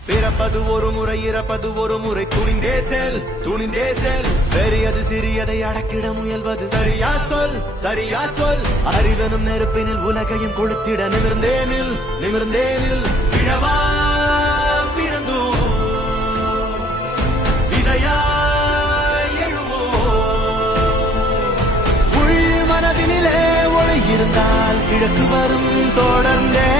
பிறப்பது ஒரு முறை இறப்பது ஒரு முறை துணிந்தே செல் பெரியது சிறியதை அடக்கிட முயல்வது சரியா சொல் அரிதனும் நெருப்பினில் உலகையும் கொளுத்திட நிமிர்ந்தேனில் விழவா பிறந்தோ விதையா எழுவோ உள் மனதினிலே ஒளி இருந்தால் கிழக்கு வரும் தொடர்ந்தே